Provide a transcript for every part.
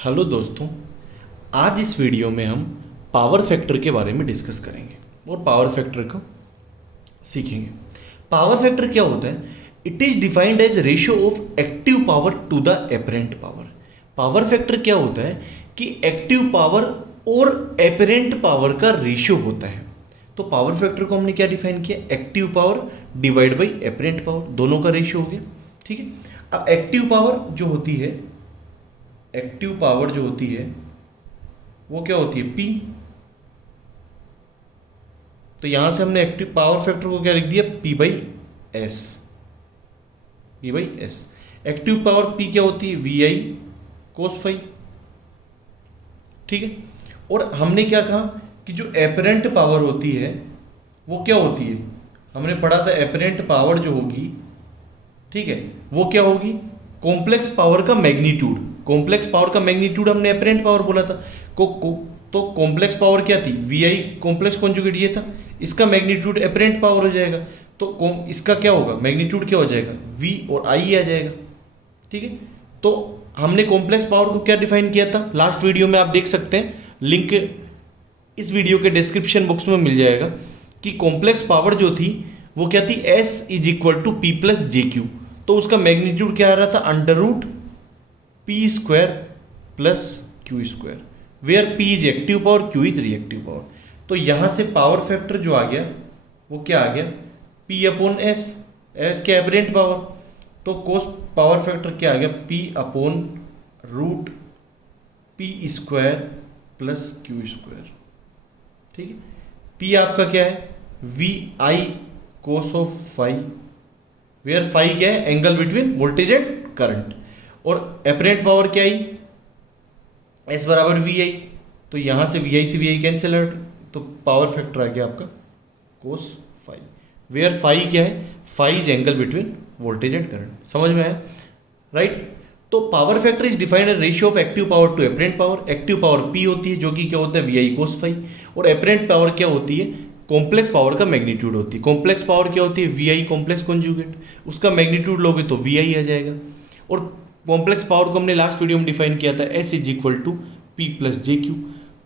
Hello दोस्तों, आज इस वीडियो में हम पावर फैक्टर के बारे में डिस्कस करेंगे और पावर फैक्टर को सीखेंगे। पावर फैक्टर क्या होता है? It is defined as ratio of active power to the apparent power. Power factor क्या होता है कि एक्टिव पावर और एपरेंट पावर का रेशियो होता है। तो पावर फैक्टर को हमने क्या डिफाइन किया? Active power divide by apparent power, दोनों का रेशियो हो गया। ठीक है, अब एक्टिव पावर जो होती है, एक्टिव पावर जो होती है वो क्या होती है? P। तो यहां से हमने एक्टिव पावर फैक्टर को क्या लिख दिया? P by S. P by S. Active power P क्या होती है? VI cos phi. ठीक है, और हमने क्या कहा कि जो एपरेंट पावर होती है वो क्या होती है? हमने पढ़ा था एपरेंट पावर जो होगी, ठीक है, वो क्या होगी? कॉम्प्लेक्स पावर का मैग्नीट्यूड। कॉम्प्लेक्स पावर का मैग्नीट्यूड हमने एपरेंट पावर बोला था। तो कॉम्प्लेक्स पावर क्या थी? VI कॉम्प्लेक्स कॉन्जुगेट ये था। इसका मैग्नीट्यूड एपरेंट पावर हो जाएगा। तो इसका क्या होगा? मैग्नीट्यूड क्या हो जाएगा? V और I आ जाएगा। ठीक है, तो हमने कॉम्प्लेक्स पावर को क्या डिफाइन किया था? लास्ट वीडियो में आप देख सकते हैं, लिंक इस वीडियो के डिस्क्रिप्शन बॉक्स में मिल जाएगा कि कॉम्प्लेक्स पावर जो थी वो क्या थी? S is equal to P plus JQ। तो उसका मैग्नीट्यूड क्या आ रहा था? Under root P square plus Q square, where P is active power, Q is reactive power. तो यहां से पावर फैक्टर जो आ गया वो क्या आ गया? P upon S। S क्या? Apparent power. तो कोस पावर फैक्टर क्या आ गया? P upon root P square plus Q square. ठीक है, P आपका क्या है? VI cos of phi, where phi क्या है? Angle between voltage and current. और एपरेंट पावर क्या आई? S बराबर VI। तो यहां से VI से VI कैंसिल आउट, तो पावर फैक्टर आ गया आपका कोस फाई, वेयर फाई क्या है? Phi is angle between voltage and current. समझ में आया? राइट। तो power factor is defined as ratio of active power to apparent power. Active power P होती है जो कि क्या होता है? VI cos phi. और एपरेंट पावर क्या होती है? कॉम्प्लेक्स पावर का मैग्नीट्यूड होती है। कॉम्प्लेक्स पावर क्या होती है? VI complex conjugate. उसका मैग्नीट्यूड लोगे तो VI आ जाएगा। और कॉम्प्लेक्स पावर को हमने लास्ट वीडियो में डिफाइन किया था, S is equal to P plus JQ।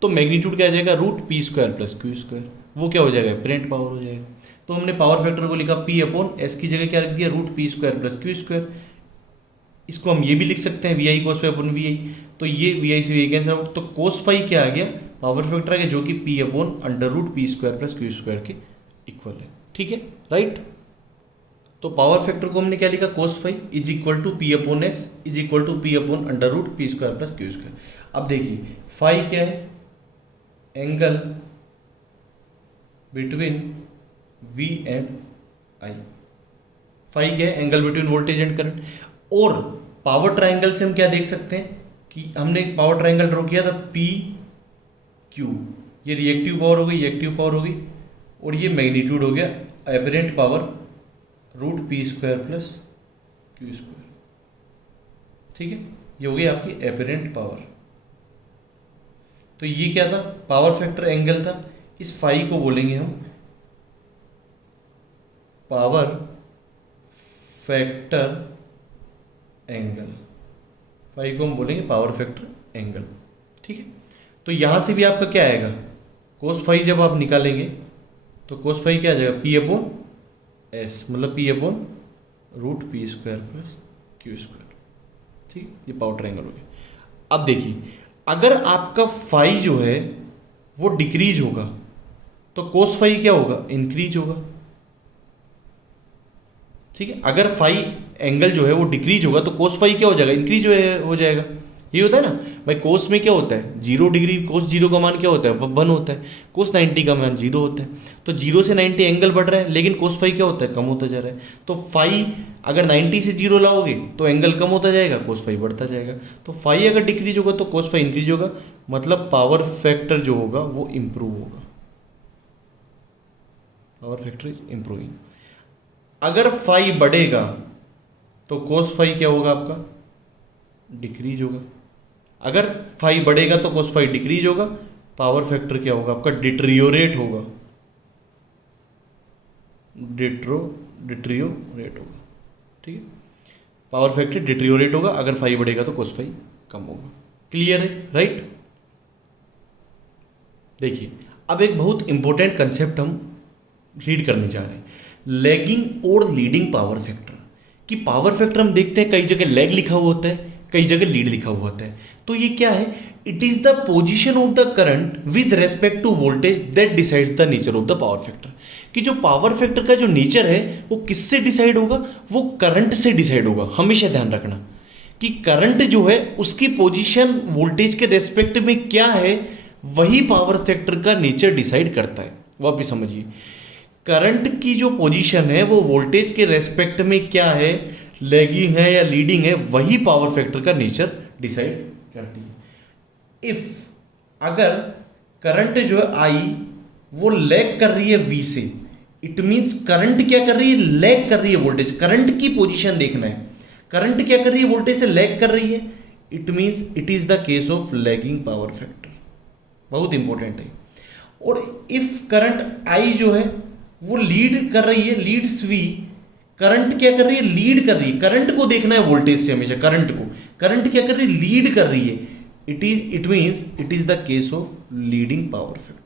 तो मैग्नीट्यूड क्या आ जाएगा? Root P square plus Q square. वो क्या हो जाएगा? एपरेंट पावर हो जाएगा। तो हमने पावर फैक्टर को लिखा P अपॉन S की जगह क्या रख दिया? Root P square plus Q square. इसको हम ये भी लिख सकते हैं VI cos phi upon VI। तो ये VI से VI कैंसिल आउट, तो कोस फाई क्या आ गया? पावर फैक्टर आ गया जो कि P upon under root P square plus Q square के इक्वल है। ठीक है, राइट। तो पावर फैक्टर को हमने क्या लिखा? Cos phi is equal to P upon S is equal to P upon under root P square plus Q square. अब देखिए फाई क्या है? Angle between V and I। Phi क्या है? Angle between voltage and current. और power triangle से हम क्या देख सकते हैं कि हमने एक पावर ट्रायंगल ड्रॉ किया था P Q। ये रिएक्टिव पावर हो गई, ये एक्टिव पावर हो गई, और ये मैग्नीट्यूड हो गया apparent power root P square plus Q square. ठीक है, ये हो गई आपकी एपरेंट पावर। तो ये क्या था? पावर फैक्टर एंगल था। इस फाई को बोलेंगे हम पावर फैक्टर एंगल। फाई को हम बोलेंगे पावर फैक्टर एंगल। ठीक है, तो यहां से भी आपका क्या आएगा? कोस फाई जब आप निकालेंगे तो कोस फाई क्या आ जाएगा? P अपॉन S, मतलब P upon root P square plus Q square. ठीक, ये पावर ट्रायंगल हो गया। अब देखिए, अगर आपका फाई जो है वो डिक्रीज होगा तो कोस फाई क्या होगा? इंक्रीज होगा। ठीक है, अगर फाई एंगल जो है वो डिक्रीज होगा तो कोस फाई क्या हो जाएगा? इंक्रीज हो जाएगा। ये होता है ना भाई, कोस में क्या होता है? 0 डिग्री, कोस 0 का मान क्या होता है? 1 होता है। कोस 90 का मान 0 होता है। तो 0 से 90 एंगल बढ़ रहा है, लेकिन कोस फाई क्या होता है? कम होता जा रहा है। तो फाई अगर 90 से 0 लाओगे तो एंगल कम होता जाएगा, कोस फाई बढ़ता जाएगा। तो फाई अगर डिक्रीज होगा तो कोस फाई इंक्रीज होगा, मतलब पावर फैक्टर जो होगा वो इंप्रूव होगा। Power factor is improving. अगर फाई बढ़ेगा तो कोस फाई क्या होगा आपका? डिक्रीज होगा। अगर फाई बढ़ेगा तो कोस फाई डिक्रीज होगा। पावर फैक्टर क्या होगा आपका? डिट्रियोरेट होगा। डिट्रियोरेट होगा। ठीक है, पावर फैक्टर डिट्रियोरेट होगा अगर फाई बढ़ेगा तो कोस फाई कम होगा। क्लियर है, राइट। देखिए अब एक बहुत इंपॉर्टेंट कंसेप्ट हम रीड करने जा रहे हैं, लैगिंग और लीडिंग पावर फैक्टर। कि पावर फैक्टर हम देखते हैं कई जगह लैग लिखा हुआ होता है, कई जगह लीड लिखा हुआ होता है। तो ये क्या है, it is the position of the current with respect to voltage that decides the nature of the power factor. कि जो पावर फैक्टर का जो नेचर है वो किससे डिसाइड होगा, वो करंट से डिसाइड होगा। हमेशा ध्यान रखना कि करंट जो है उसकी पोजीशन वोल्टेज के रेस्पेक्ट में क्या है, वही पावर फैक्टर का नेचर डिसाइड करता है। वापिस समझिए, करंट की जो पोजीशन है वो वोल्टेज के रेस्पेक्ट में क्या है, लैगिंग है या लीडिंग है, वही पावर फैक्टर का नेचर डिसाइड करती है। इफ अगर करंट जो है आई वो लैग कर रही है वी से, इट मींस करंट क्या कर रही है, लैग कर रही है वोल्टेज। करंट की पोजीशन देखना है, करंट क्या कर रही है, वोल्टेज से लैग कर रही है, it means it is the case of lagging power factor. बहुत इंपॉर्टेंट है। और इफ करंट आई जो है वो लीड कर रही है, लीड्स वी, करंट क्या कर रही है, लीड कर रही है। करंट को देखना है वोल्टेज से हमेशा, करंट को, करंट क्या कर रही है, लीड कर रही है, it means it is the case of leading power factor.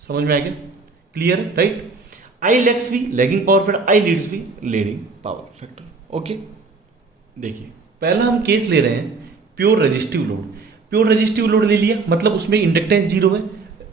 समझ में आ गया, clear, right. I lags V, lagging power factor, I leads V, leading power factor. Okay, देखिए पहला हम केस ले रहे हैं pure resistive load. Pure resistive load ले लिया, मतलब उसमें इंडक्टेंस जीरो है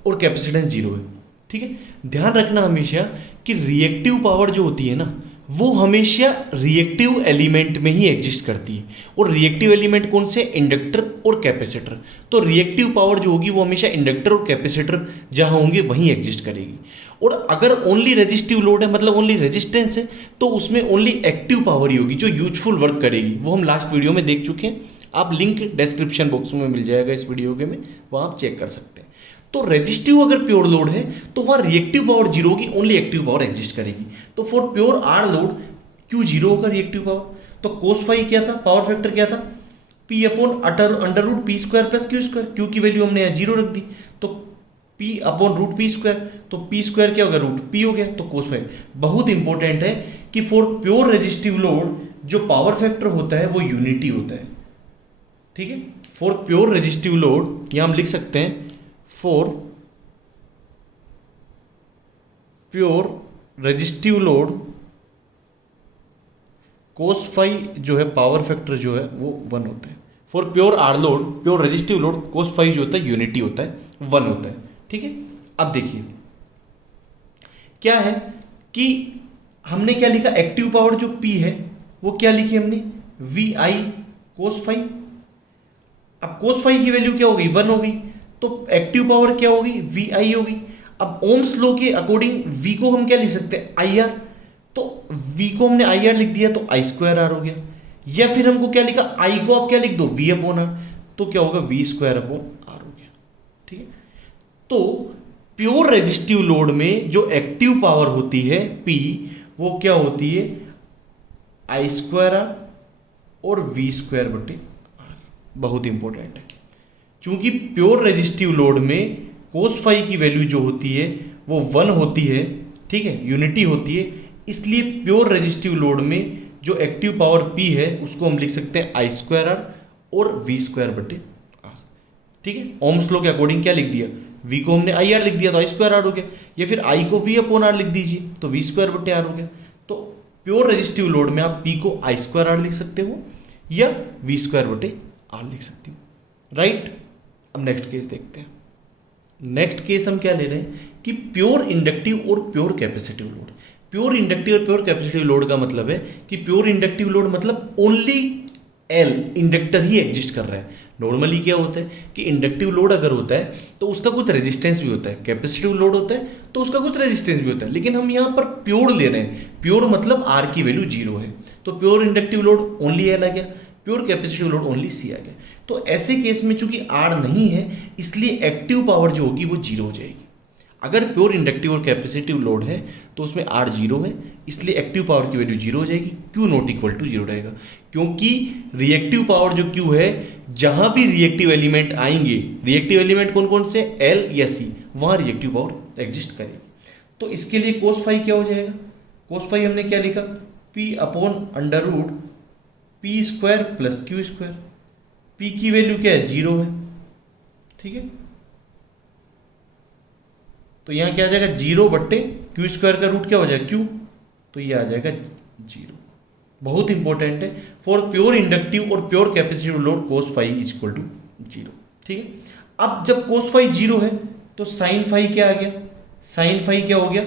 और कैपेसिटेंस जीरो है, ठीक है। ध्यान रखना हमेशा कि रिएक्टिव पावर जो होती है ना, वो हमेशा रिएक्टिव एलिमेंट में ही एग्जिस्ट करती है। और रिएक्टिव एलिमेंट कौन से, इंडक्टर और कैपेसिटर। तो रिएक्टिव पावर जो होगी वो हमेशा इंडक्टर और कैपेसिटर जहां होंगे वहीं एग्जिस्ट करेगी। और अगर ओनली रेजिस्टिव लोड है, मतलब ओनली रेजिस्टेंस है, तो उसमें ओनली एक्टिव पावर ही होगी जो यूजफुल वर्क करेगी। वो हम लास्ट वीडियो में देख चुके हैं, आप लिंक डिस्क्रिप्शन बॉक्स में मिल जाएगा इस वीडियो के में, वहाँ आप चेक कर सकते हैं। तो रेजिस्टिव अगर प्योर लोड है तो वहाँ रिएक्टिव पावर जीरो होगी, ओनली एक्टिव पावर एग्जिस्ट करेगी। तो for pure R load Q zero होगा रिएक्टिव पावर। तो कोस फाई क्या था, पावर फैक्टर क्या था, P upon under root P square plus Q square. Q की वैल्यू हमने यहाँ जीरो रख दी, तो P upon root P square, तो पी स्क्वायर क्या होगा, रूट पी हो गया, तो कोस फाई। बहुत इंपॉर्टेंट है कि फॉर प्योर रेजिस्टिव लोड जो पावर फैक्टर होता है वो यूनिटी होता है, ठीक है। फॉर प्योर रेजिस्टिव लोड यहां हम लिख सकते हैं, for pure resistive load cos phi जो है पावर फैक्टर जो है वो 1 होता है। For pure R load, pure resistive load, cos phi जो होता है यूनिटी होता है, 1 होता है, ठीक है। अब देखिए क्या है कि हमने क्या लिखा, एक्टिव पावर जो P है वो क्या लिखी हमने, वी आई कोस फाई। अब कोस फाई की वैल्यू क्या होगी, 1 होगी, तो एक्टिव पावर क्या होगी, वी आई होगी। अब ओम्स लॉ के अकॉर्डिंग वी को हम क्या लिख सकते हैं, आई आर। तो वी को हमने आई आर लिख दिया तो आई स्क्वायर आर हो गया। या फिर हमको क्या लिखा, आई को आप क्या लिख दो, वी अपॉन आर, तो क्या होगा, वी स्क्वायर अपॉन आर हो गया, ठीक है। तो प्योर रेजिस्टिव लोड में जो एक्टिव पावर होती है P, वो क्या होती है, आई स्क्वायर आर और वी स्क्वायर बटे आर। बहुत इंपॉर्टेंट है, क्योंकि प्योर रेजिस्टिव लोड में कोस फाई की वैल्यू जो होती है वो 1 होती है, ठीक है, यूनिटी होती है। इसलिए प्योर रेजिस्टिव लोड में जो एक्टिव पावर P है उसको हम लिख सकते हैं आई स्क्वायर आर और वी स्क्वायर बटे आर, ठीक है। ओम्स लॉ के अकॉर्डिंग क्या लिख दिया, V को हमने आई आर लिख दिया तो आई स्क्वायर आर हो गया, या फिर I को V अपॉन आर लिख दीजिए तो वी स्क्वायर बटे आर हो गया। तो प्योर रेजिस्टिव लोड में आप P को आई स्क्वायर आर लिख सकते हो या वी स्क्वायर बटे आर लिख सकते हो, राइट। अब नेक्स्ट केस देखते हैं। नेक्स्ट केस हम क्या ले रहे हैं कि प्योर इंडक्टिव और pure capacitive load. Pure inductive और प्योर कैपेसिटिव लोड का मतलब है कि प्योर इंडक्टिव लोड मतलब ओनली एल, इंडक्टर ही एग्जिस्ट कर रहा है। नॉर्मली क्या होता है कि इंडक्टिव लोड अगर होता है तो उसका कुछ रेजिस्टेंस भी होता है, कैपेसिटिव लोड होता है तो उसका कुछ रेजिस्टेंस भी होता है, लेकिन हम यहाँ पर प्योर ले रहे हैं। प्योर मतलब आर की वैल्यू 0 है, तो pure inductive load only L आ गया, pure capacitive load only C आ गया। तो ऐसे केस में चूंकि आर नहीं है इसलिए एक्टिव पावर जो होगी वो 0 हो जाएगी। अगर प्योर इंडक्टिव और कैपेसिटिव लोड है तो उसमें आर 0 है, इसलिए एक्टिव पावर की वैल्यू 0 हो जाएगी, क्यू नॉट इक्वल टू 0 रहेगा। क्योंकि रिएक्टिव पावर जो क्यू है, जहां भी रिएक्टिव एलिमेंट आएंगे, रिएक्टिव एलिमेंट कौन कौन से, एल या सी, वहां रिएक्टिव पावर एग्जिस्ट करेगी। तो इसके लिए कोस फाई क्या हो जाएगा, कोस फाई हमने क्या लिखा, P upon under root P square plus Q square. P की वैल्यू क्या है, 0 है, ठीक है, तो यहां क्या आ जाएगा 0/Q² का रूट क्या हो जाएगा Q, तो ये आ जाएगा 0। बहुत इंपॉर्टेंट है फॉर प्योर इंडक्टिव और pure capacitive load cos φ is equal to 0। ठीक है, अब जब cos φ 0 है तो sin φ क्या आ गया, sin φ क्या हो गया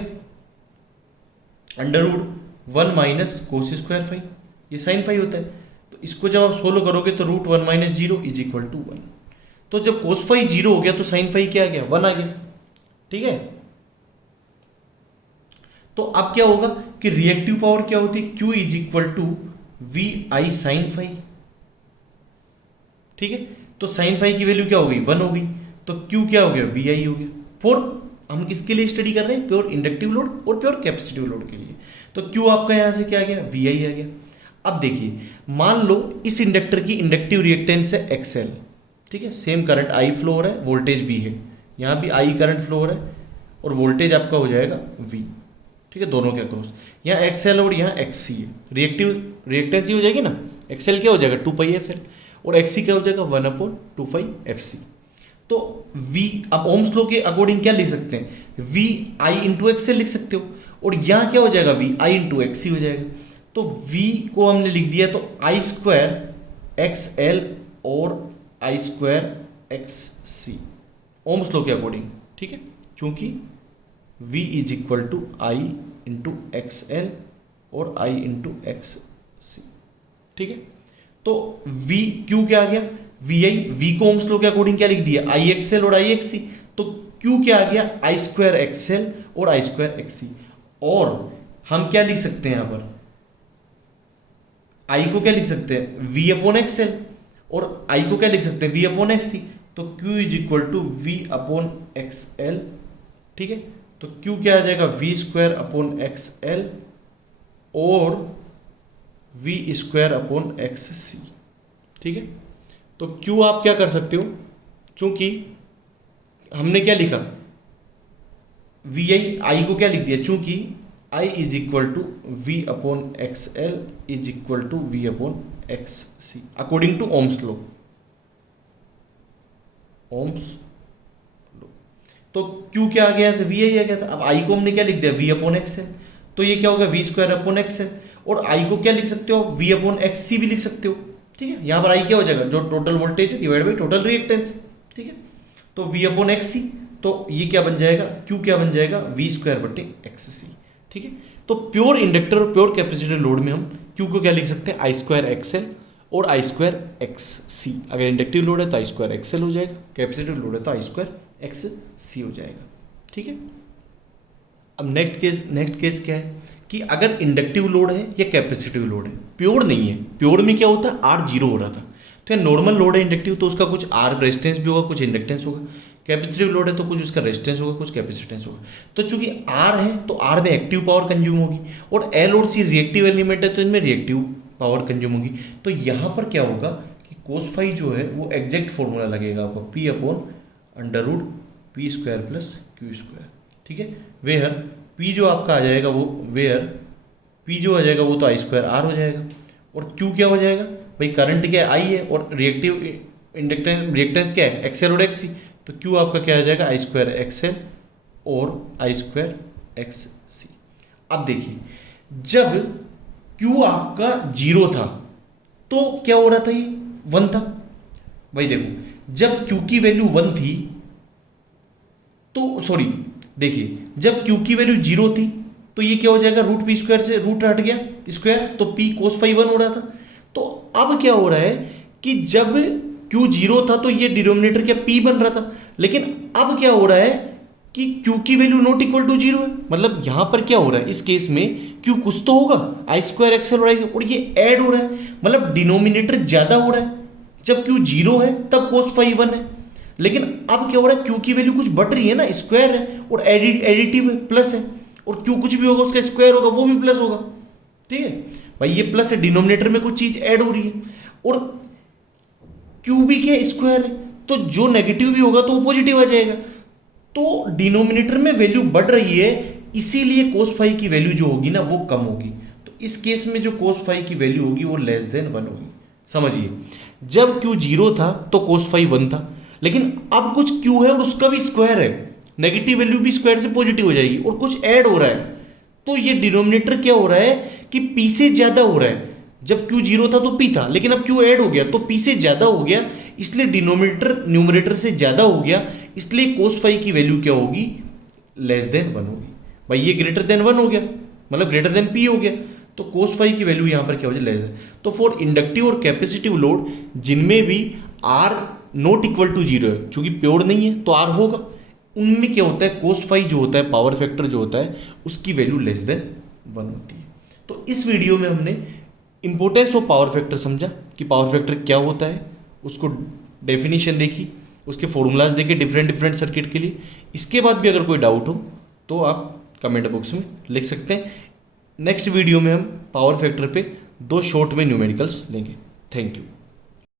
√1 - cos² φ, ये sin φ होता है। तो इसको जब आप सोल्व करोगे तो √1 - 0 इज इक्वल टू 1। तो जब cos φ 0 हो गया तो sin φ क्या आ गया 1 आ गया। ठीक है, तो अब क्या होगा कि रिएक्टिव पावर क्या होती है Q is equal to VI sin φ। ठीक है, तो sin φ की वैल्यू क्या हो गई 1 हो गई, तो Q क्या हो गया VI हो गया। फॉर हम किसके लिए स्टडी कर रहे हैं, प्योर इंडक्टिव लोड और प्योर कैपेसिटिव लोड के लिए। तो Q आपका यहां से क्या आ गया VI आ गया। अब देखिए मान लो इस इंडक्टर की इंडक्टिव रिएक्टेंस है XL। ठीक है, सेम करंट I फ्लो हो रहा है, वोल्टेज V है, यहां भी I करंट फ्लो हो रहा है और वोल्टेज आपका हो जाएगा V। ठीक है, दोनों के अक्रॉस, यहाँ XL और यहाँ XC है, रिएक्टिव रिएक्टेंस ही हो जाएगी ना, XL क्या हो जाएगा 2πfL और XC क्या हो जाएगा 1/2πfC। तो V, अब ओम्स लॉ के अकॉर्डिंग क्या लिख सकते हैं, VI × XL लिख सकते हो, और यहाँ क्या हो जाएगा VI × XC हो जाएगा। तो V को हमने लिख दिया तो I² XL और I² XC ओम्स लॉ के अकॉर्डिंग। ठीक है, क्योंकि V is equal to I × XL और I × XC। ठीक है, तो V Q क्या आ गया VI, V को ओम्स लॉ के अकॉर्डिंग क्या लिख दिया IXL और IXC, तो Q क्या आ गया I² XL और I² XC। और हम क्या लिख सकते हैं यहां पर, I को क्या लिख सकते हैं V/XL और I को क्या लिख सकते हैं V/XC, तो Q is equal to V/XL। ठीक है, तो Q क्या आ जाएगा V²/XL और V²/XC। ठीक है, तो Q आप क्या कर सकते हो, क्योंकि हमने क्या लिखा VI, I को क्या लिख दिया, चूंकि I is equal to V/XL is equal to V/XC according to Ohm's law. Ohm's तो Q क्या आ गया, यहाँ से VI आ गया था। अब I को हमने क्या लिख दिया V/XL, तो ये क्या होगा V²/XL, और I को क्या लिख सकते हो V/XC भी लिख सकते हो। ठीक है, यहाँ पर I क्या हो जाएगा, जो टोटल वोल्टेज है डिवाइड बाई टोटल रिएक्टेंस। ठीक है, तो V/XC, तो ये क्या बन जाएगा Q क्या बन जाएगा V²/XC। ठीक है, तो प्योर इंडक्टर और प्योर कैपेसिटर लोड में हम Q को क्या लिख सकते हैं I² XL और I² XC। अगर इंडक्टिव लोड है तो I² XL हो जाएगा, कैपेसिटिव लोड है तो I² XC हो जाएगा। ठीक है, अब नेक्स्ट केस क्या है कि अगर इंडक्टिव लोड है या कैपेसिटिव लोड है, प्योर नहीं है, प्योर में क्या होता है R 0 हो रहा था, तो नॉर्मल लोड है इंडक्टिव, तो उसका कुछ R रेजिस्टेंस भी होगा, कुछ इंडक्टेंस होगा। कैपेसिटिव लोड है तो कुछ उसका रेजिस्टेंस होगा, कुछ कैपेसिटेंस होगा। तो चूंकि R है तो R में एक्टिव पावर कंज्यूम होगी, और L और C रिएक्टिव एलिमेंट है तो इनमें रिएक्टिव पावर कंज्यूम होगी। तो यहाँ पर क्या होगा कि cos φ जो है वो एग्जैक्ट फॉर्मूला लगेगा आपको P/√P² + Q²। ठीक है, वेयर P जो आपका आ जाएगा वो P जो आ जाएगा वो तो I² R हो जाएगा, और Q क्या हो जाएगा भाई, करंट क्या है I है, और रिएक्टिव रिएक्टेंस क्या है XL और XC, तो Q आपका क्या आ जाएगा I² XL और I² XC। अब देखिए जब Q आपका 0 था तो क्या हो रहा था, ये 1 था। भाई देखो जब Q की वैल्यू 1 थी तो सॉरी देखिए जब Q की वैल्यू 0 थी तो ये क्या हो जाएगा √P² से रूट हट गया स्क्वायर, तो P cos φ 1 हो रहा था। तो अब क्या हो रहा है कि जब Q 0 था तो ये डिनोमिनेटर क्या P बन रहा था, लेकिन अब क्या हो रहा है कि Q की वैल्यू नॉट इक्वल टू 0 है। मतलब यहां पर क्या हो रहा है, इस केस में Q कुछ तो होगा I² XL और ये ऐड हो रहा है, मतलब डिनोमिनेटर ज्यादा हो रहा है। जब Q 0 है तब cos φ 1 है, लेकिन अब क्या हो रहा है Q की वैल्यू कुछ बढ़ रही है ना, स्क्वायर है और एडिटिव है, प्लस है, और Q कुछ भी होगा उसका स्क्वायर होगा वो भी प्लस होगा। ठीक है भाई, ये प्लस है, डिनोमिनेटर में कुछ चीज ऐड हो रही है, और Q भी क्या स्क्वायर है, तो जो नेगेटिव भी होगा तो वो पॉजिटिव आ जाएगा। तो डिनोमिनेटर में वैल्यू बढ़ रही है, इसीलिए cos φ की वैल्यू जो होगी ना वो कम होगी। तो इस केस में जो cos φ की वैल्यू होगी वो लेस देन 1 होगी। समझिए जब Q 0 था तो cos φ 1 था, लेकिन अब कुछ Q है और उसका भी स्क्वायर है, नेगेटिव वैल्यू भी स्क्वायर से पॉजिटिव हो जाएगी, और कुछ ऐड हो रहा है, तो ये डिनोमिनेटर क्या हो रहा है कि P से ज्यादा हो रहा है। जब Q 0 था तो P था, लेकिन अब Q ऐड हो गया तो P से ज्यादा हो गया, इसलिए डिनोमिनेटर न्यूमरेटर से ज्यादा हो गया, इसलिए cos फाई की वैल्यू क्या होगी, लेस देन 1 होगी। भाई ये ग्रेटर देन 1 हो गया, मतलब ग्रेटर देन P हो गया, तो cos फाई की वैल्यू यहां पर क्या हो जाए, लेस देन। तो फॉर इंडक्टिव और कैपेसिटिव लोड जिनमें भी R नॉट इक्वल टू 0 है, चूंकि प्योर नहीं है तो R होगा, उनमें क्या होता है, cos फाई जो होता है, पावर फैक्टर जो होता है, उसकी वैल्यू लेस देन 1 होती है। तो इस वीडियो में हमने इंपॉर्टेंस ऑफ पावर फैक्टर समझा कि पावर फैक्टर क्या होता है, उसको डेफिनेशन देखी, उसके फॉर्मूलाज देखे डिफरेंट डिफरेंट सर्किट के लिए। इसके बाद भी अगर कोई डाउट हो तो आप कमेंट बॉक्स में लिख सकते हैं। नेक्स्ट वीडियो में हम पावर फैक्टर पे 2 शॉर्ट में न्यूमेरिकल्स लेंगे। Thank you.